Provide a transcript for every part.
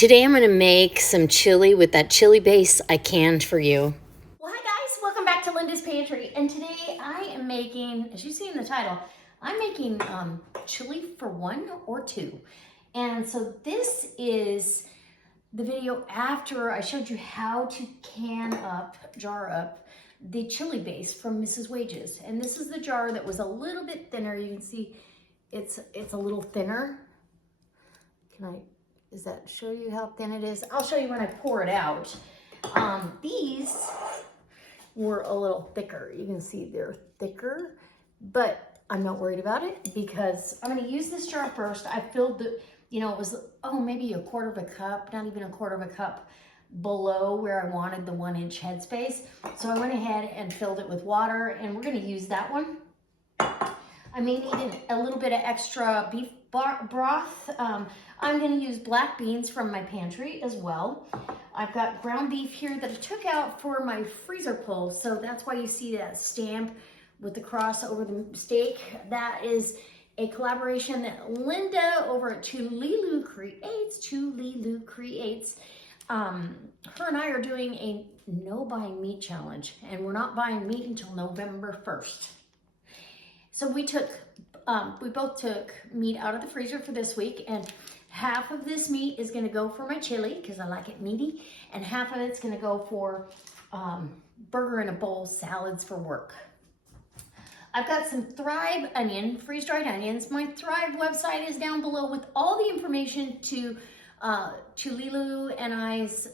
Today I'm going to make some chili with that chili base I canned for you. Well, hi guys, welcome back to Linda's Pantry. And today I am making, as you see in the title, I'm making chili for 1 or 2. And so this is the video after I showed you how to jar up the chili base from Mrs. Wages. And this is the jar that was a little bit thinner. You can see it's a little thinner. Does that show you how thin it is? I'll show you when I pour it out. These were a little thicker. You can see they're thicker, but I'm not worried about it because I'm going to use this jar first. I filled the, it was, maybe a quarter of a cup, not even a quarter of a cup below where I wanted the 1-inch headspace. So I went ahead and filled it with water, and we're going to use that one. I may need a little bit of extra beef broth. I'm going to use black beans from my pantry as well. I've got ground beef here that I took out for my freezer pull, so that's why you see that stamp with the cross over the steak. That is a collaboration that Linda over at Tulilu Creates. Her and I are doing a no buying meat challenge, and we're not buying meat until November 1st. So we both took meat out of the freezer for this week, and half of this meat is going to go for my chili because I like it meaty, and half of it's going to go for burger in a bowl salads for work. I've got some Thrive onion, freeze-dried onions. My Thrive website is down below with all the information to Lilu and I's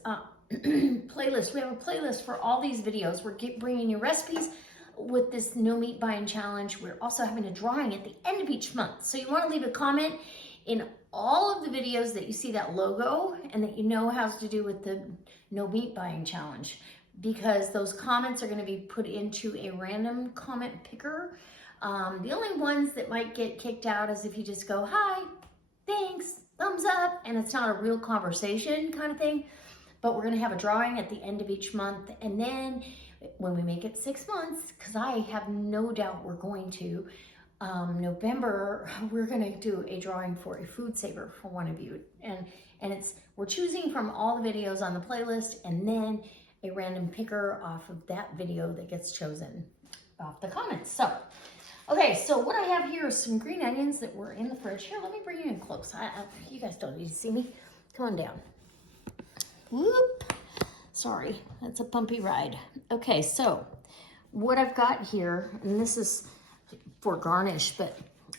playlist. We have a playlist for all these videos. We're bringing you recipes with this no meat buying challenge. We're also having a drawing at the end of each month. So you want to leave a comment in all of the videos that you see that logo and that you know has to do with the no meat buying challenge, because those comments are going to be put into a random comment picker. The only ones that might get kicked out is if you just go, hi, thanks, thumbs up, and it's not a real conversation kind of thing. But we're going to have a drawing at the end of each month, and then when we make it 6 months, because I have no doubt we're going to, November, we're going to do a drawing for a food saver for one of you. And we're choosing from all the videos on the playlist, and then a random picker off of that video that gets chosen off the comments. So, okay, so what I have here is some green onions that were in the fridge. Here, let me bring you in close. You guys don't need to see me. Come on down. Whoop. Sorry, that's a bumpy ride. Okay, so what I've got here, and this is for garnish, but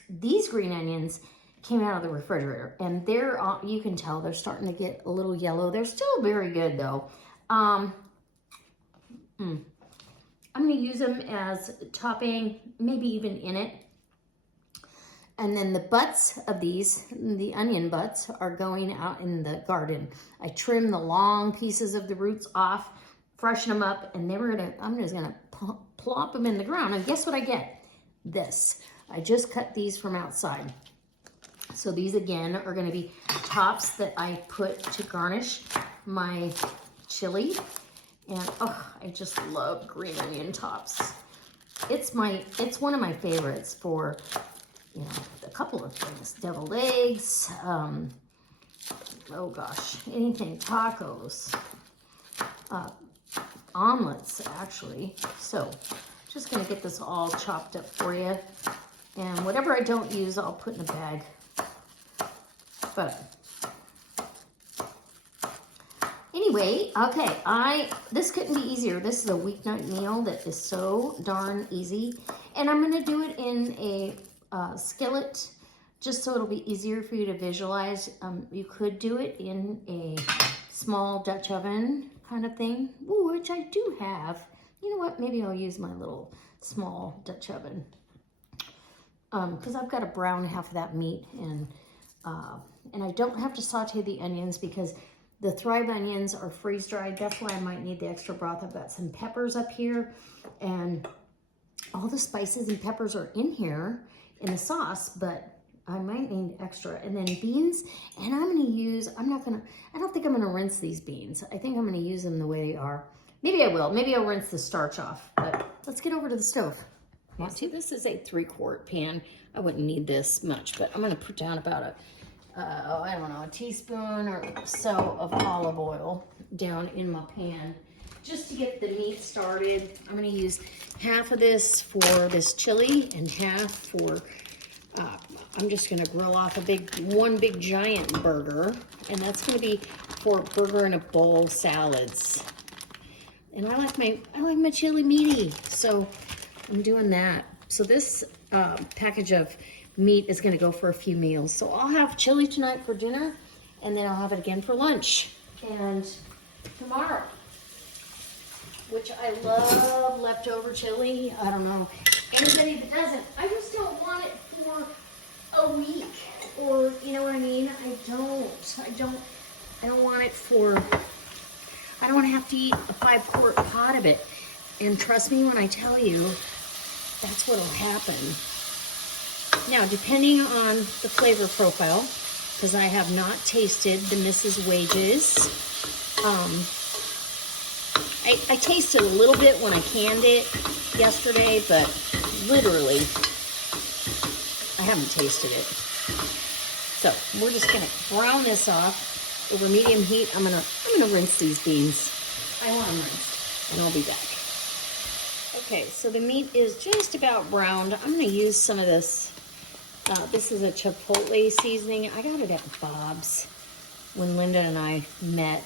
these green onions came out of the refrigerator, and they're, you can tell they're starting to get a little yellow. They're still very good though. I'm going to use them as topping, maybe even in it. And then the butts of these, the onion butts, are going out in the garden. I trim the long pieces of the roots off, freshen them up, and then I'm just gonna plop them in the ground. And guess what I get? This. I just cut these from outside. So these again are gonna be tops that I put to garnish my chili. And I just love green onion tops. It's one of my favorites for, a couple of things. Deviled eggs, anything, tacos, omelets actually. So just gonna get this all chopped up for you. And whatever I don't use, I'll put in a bag. But anyway, okay, this couldn't be easier. This is a weeknight meal that is so darn easy. And I'm gonna do it in a skillet, just so it'll be easier for you to visualize. You could do it in a small Dutch oven kind of thing, which I do have. You know what, maybe I'll use my little small Dutch oven, because I've got to brown half of that meat, and I don't have to saute the onions because the Thrive onions are freeze-dried. That's why I might need the extra broth. I've got some peppers up here, and all the spices and peppers are in here in the sauce, but I might need extra. And then beans, and I don't think I'm gonna rinse these beans. I think I'm gonna use them the way they are. Maybe I will. Maybe I'll rinse the starch off, but let's get over to the stove. Want to? This is a 3-quart pan. I wouldn't need this much, but I'm gonna put down about I don't know, a teaspoon or so of olive oil down in my pan just to get the meat started. I'm gonna use half of this for this chili and half for, I'm just gonna grill off one big giant burger, and that's gonna be for burger in a bowl salads. And I like my chili meaty, so I'm doing that. So this package of meat is gonna go for a few meals. So I'll have chili tonight for dinner, and then I'll have it again for lunch and tomorrow, which I love leftover chili. I don't know anybody that doesn't. I just don't want it for a week, or you know what I mean? I don't want it for, I don't want to have to eat a 5-quart pot of it. And trust me when I tell you, that's what'll happen. Now, depending on the flavor profile, because I have not tasted the Mrs. Wages. I tasted a little bit when I canned it yesterday, but literally, I haven't tasted it. So we're just gonna brown this off over medium heat. I'm gonna rinse these beans. I want them rinsed, and I'll be back. Okay, so the meat is just about browned. I'm gonna use some of this. This is a chipotle seasoning. I got it at Bob's when Linda and I met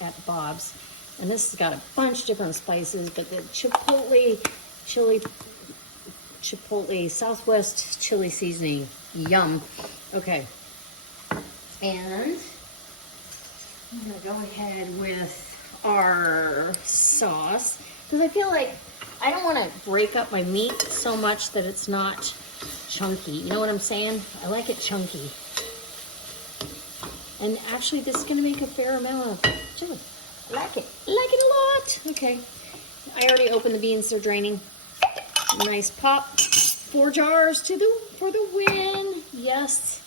at Bob's. And this has got a bunch of different spices, but the chipotle Southwest chili seasoning, yum. Okay, and I'm gonna go ahead with our sauce, because I feel like I don't want to break up my meat so much that it's not chunky. You know what I'm saying? I like it chunky. And actually, this is going to make a fair amount of chili. I like it. I like it a lot. Okay. I already opened the beans. They're draining. Nice pop. 4 jars for the win. Yes.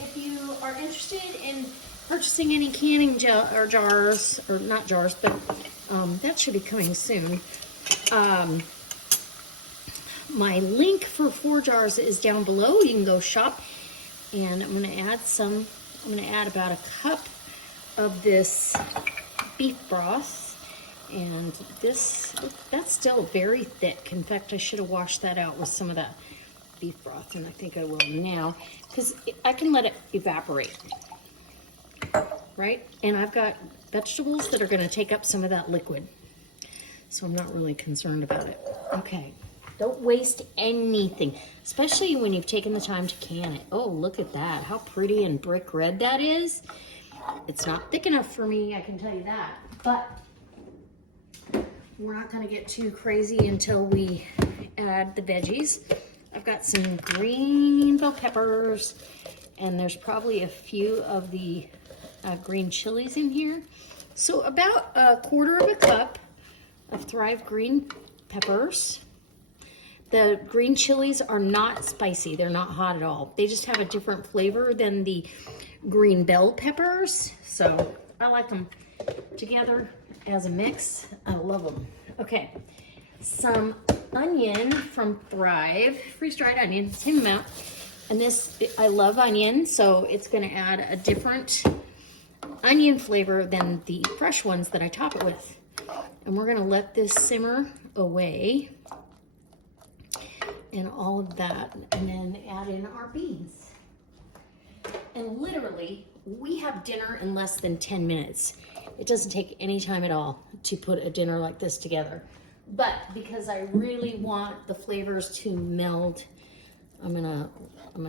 If you are interested in purchasing any canning jars, or not jars, but that should be coming soon. My link for 4 jars is down below. You can go shop. And I'm going to add about a cup of this beef broth. And that's still very thick. In fact, I should have washed that out with some of that beef broth. And I think I will now, because I can let it evaporate. Right? And I've got vegetables that are going to take up some of that liquid. So I'm not really concerned about it. Okay. Don't waste anything, especially when you've taken the time to can it. Oh, look at that. How pretty and brick red that is. It's not thick enough for me, I can tell you that. But we're not going to get too crazy until we add the veggies. I've got some green bell peppers, and there's probably a few of the green chilies in here. So about 1/4 of a cup of Thrive green peppers. The green chilies are not spicy. They're not hot at all. They just have a different flavor than the green bell peppers. So I like them together as a mix. I love them. Okay, some onion from Thrive, freeze-dried onion, same amount. And this, I love onion, so it's gonna add a different onion flavor than the fresh ones that I top it with. And we're gonna let this simmer away. And all of that, and then add in our beans. And literally, we have dinner in less than 10 minutes. It doesn't take any time at all to put a dinner like this together. But because I really want the flavors to meld, I'm gonna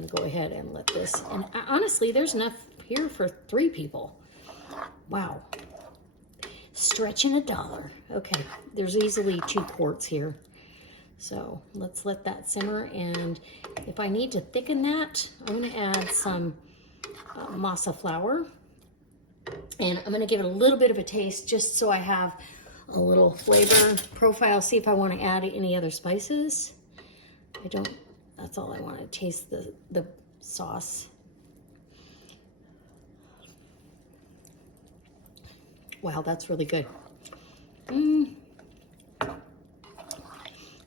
go ahead and let this. And honestly, there's enough here for 3 people. Wow. Stretching $1. Okay, there's easily 2 quarts here. So let's let that simmer, and if I need to thicken that, I'm going to add some masa flour, and I'm going to give it a little bit of a taste just so I have a little flavor profile, see if I want to add any other spices. I don't, that's all I want to taste the sauce. Wow, that's really good.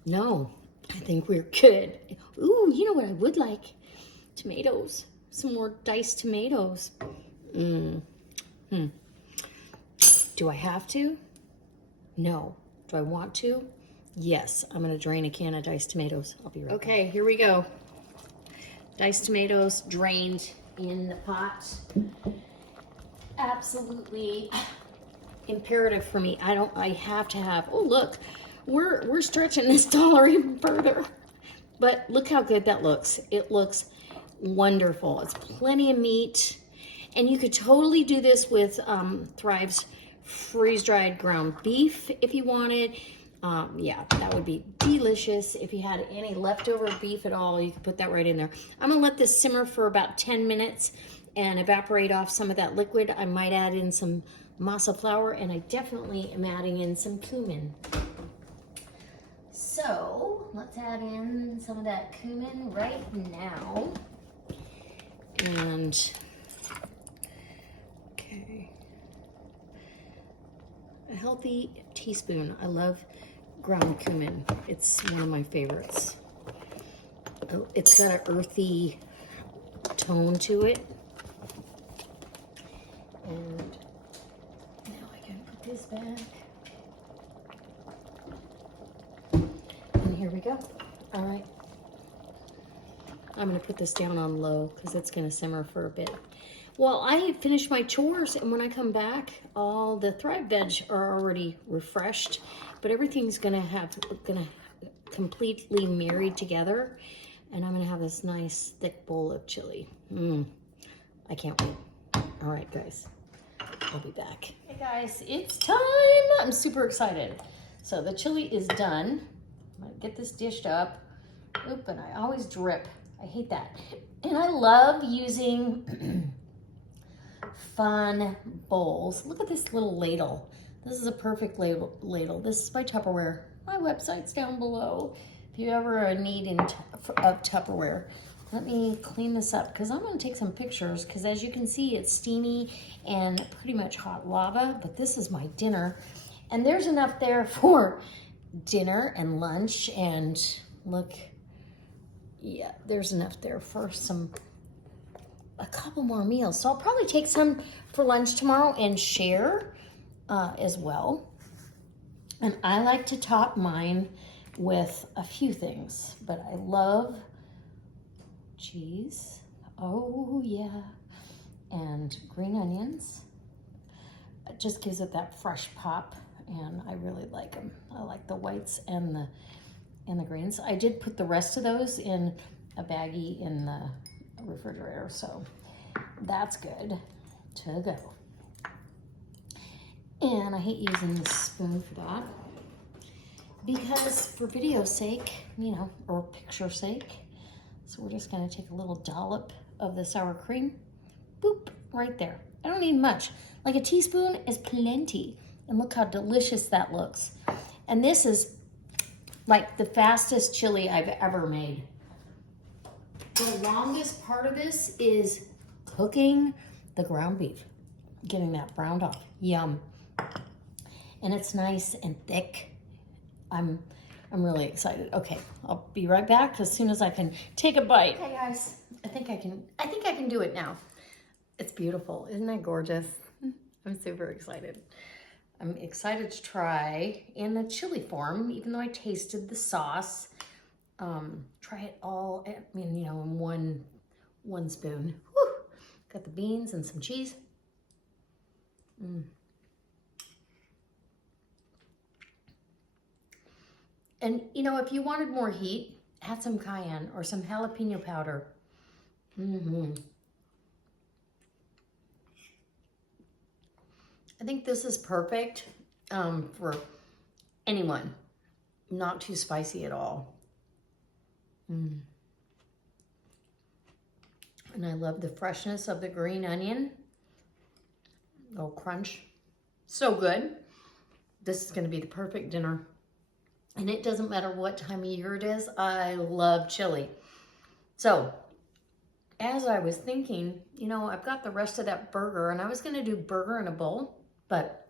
No, I think we're good. Ooh, you know what I would like? Tomatoes. some more diced tomatoes. Do I have to? No. Do I want to? Yes. I'm going to drain a can of diced tomatoes. I'll be right back. Okay, here we go. Diced tomatoes drained in the pot. Absolutely imperative for me. I have to have, oh look, we're stretching this dollar even further. But look how good that looks. It looks wonderful. It's plenty of meat. And you could totally do this with Thrive's freeze-dried ground beef if you wanted. Yeah, that would be delicious. If you had any leftover beef at all, you could put that right in there. I'm gonna let this simmer for about 10 minutes and evaporate off some of that liquid. I might add in some masa flour, and I definitely am adding in some cumin. So let's add in some of that cumin right now. And okay, a healthy teaspoon. I love ground cumin. It's one of my favorites. It's got an earthy tone to it. And now I can put this back. And here we go. All right. I'm going to put this down on low because it's going to simmer for a bit. Well, I finished my chores, and when I come back, all the Thrive veg are already refreshed, but everything's gonna completely married together, and I'm gonna have this nice thick bowl of chili. I can't wait. All right, guys, I'll be back. Hey guys, it's time. I'm super excited. So the chili is done. I'm gonna get this dished up. Oop, and I always drip. I hate that. And I love using fun bowls. Look at this little ladle. This is a perfect ladle. This is by Tupperware. My website's down below if you ever are in need of Tupperware. Let me clean this up because I'm going to take some pictures because as you can see, it's steamy and pretty much hot lava, but this is my dinner. And there's enough there for dinner and lunch, and look, yeah, there's enough there for a couple more meals. So I'll probably take some for lunch tomorrow and share as well. And I like to top mine with a few things, but I love cheese. Oh yeah. And green onions. It just gives it that fresh pop, and I really like them. I like the whites and the greens. I did put the rest of those in a baggie in the refrigerator, so that's good to go. And I hate using this spoon for that because for video's sake, you know, or picture sake. So we're just gonna take a little dollop of the sour cream, boop, right there. I don't need much. Like a teaspoon is plenty. And look how delicious that looks. And this is like the fastest chili I've ever made. The longest part of this is cooking the ground beef, getting that browned off. Yum. And it's nice and thick. I'm really excited. Okay, I'll be right back as soon as I can take a bite. Okay guys, I think I can do it now. It's beautiful. Isn't that gorgeous? I'm super excited. I'm excited to try in the chili form, even though I tasted the sauce. Try it all, I mean, you know, in one spoon. Whew. Got the beans and some cheese. And, you know, if you wanted more heat, add some cayenne or some jalapeno powder. I think this is perfect for anyone. Not too spicy at all. And I love the freshness of the green onion. Oh, crunch. So good. This is going to be the perfect dinner. And it doesn't matter what time of year it is. I love chili. So, as I was thinking, you know, I've got the rest of that burger, and I was going to do burger in a bowl, but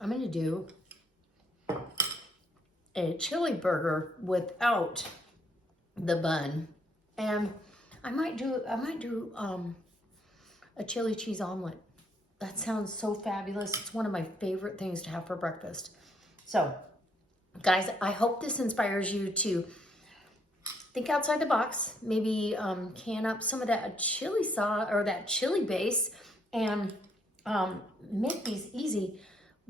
I'm going to do a chili burger without the bun. And I might do a chili cheese omelet. That sounds so fabulous. It's one of my favorite things to have for breakfast. So, guys, I hope this inspires you to think outside the box. Maybe can up some of that chili sauce or that chili base and make these easy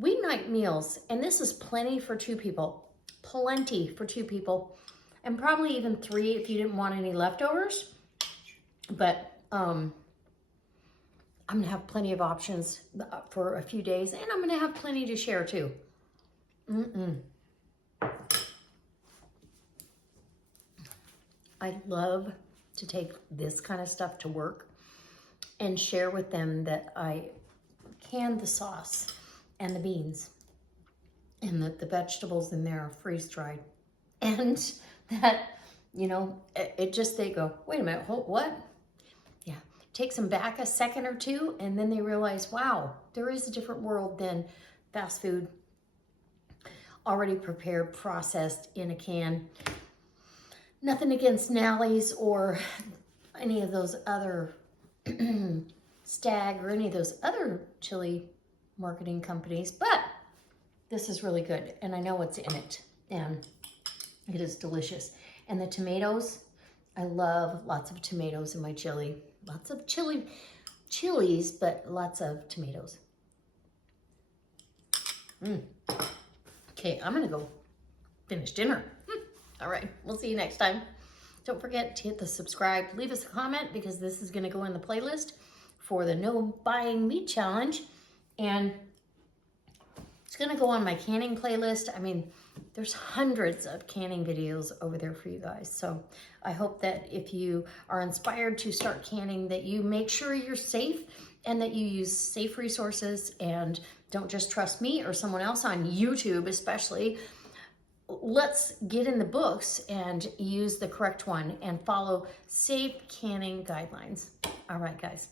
weeknight meals. And this is plenty for 2 people. Plenty for 2 people. And probably even 3 if you didn't want any leftovers. But I'm going to have plenty of options for a few days. And I'm going to have plenty to share too. I love to take this kind of stuff to work and share with them that I canned the sauce and the beans and that the vegetables in there are freeze-dried. And that, you know, it just, they go, wait a minute, what? Yeah, takes them back a second or 2 and then they realize, wow, there is a different world than fast food, already prepared, processed in a can. Nothing against Nally's or any of those other Stag or any of those other chili marketing companies, but this is really good and I know what's in it and it is delicious. And the tomatoes, I love lots of tomatoes in my chili. Lots of chilies, but lots of tomatoes. Okay, I'm gonna go finish dinner. All right, we'll see you next time. Don't forget to hit the subscribe, leave us a comment because this is gonna go in the playlist for the No Buying Meat Challenge. And it's gonna go on my canning playlist. I mean, there's hundreds of canning videos over there for you guys. So I hope that if you are inspired to start canning, that you make sure you're safe and that you use safe resources and don't just trust me or someone else on YouTube especially. Let's get in the books and use the correct one and follow safe canning guidelines. All right, guys.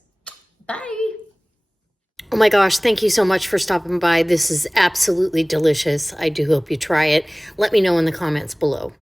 Bye. Oh my gosh, thank you so much for stopping by. This is absolutely delicious. I do hope you try it. Let me know in the comments below.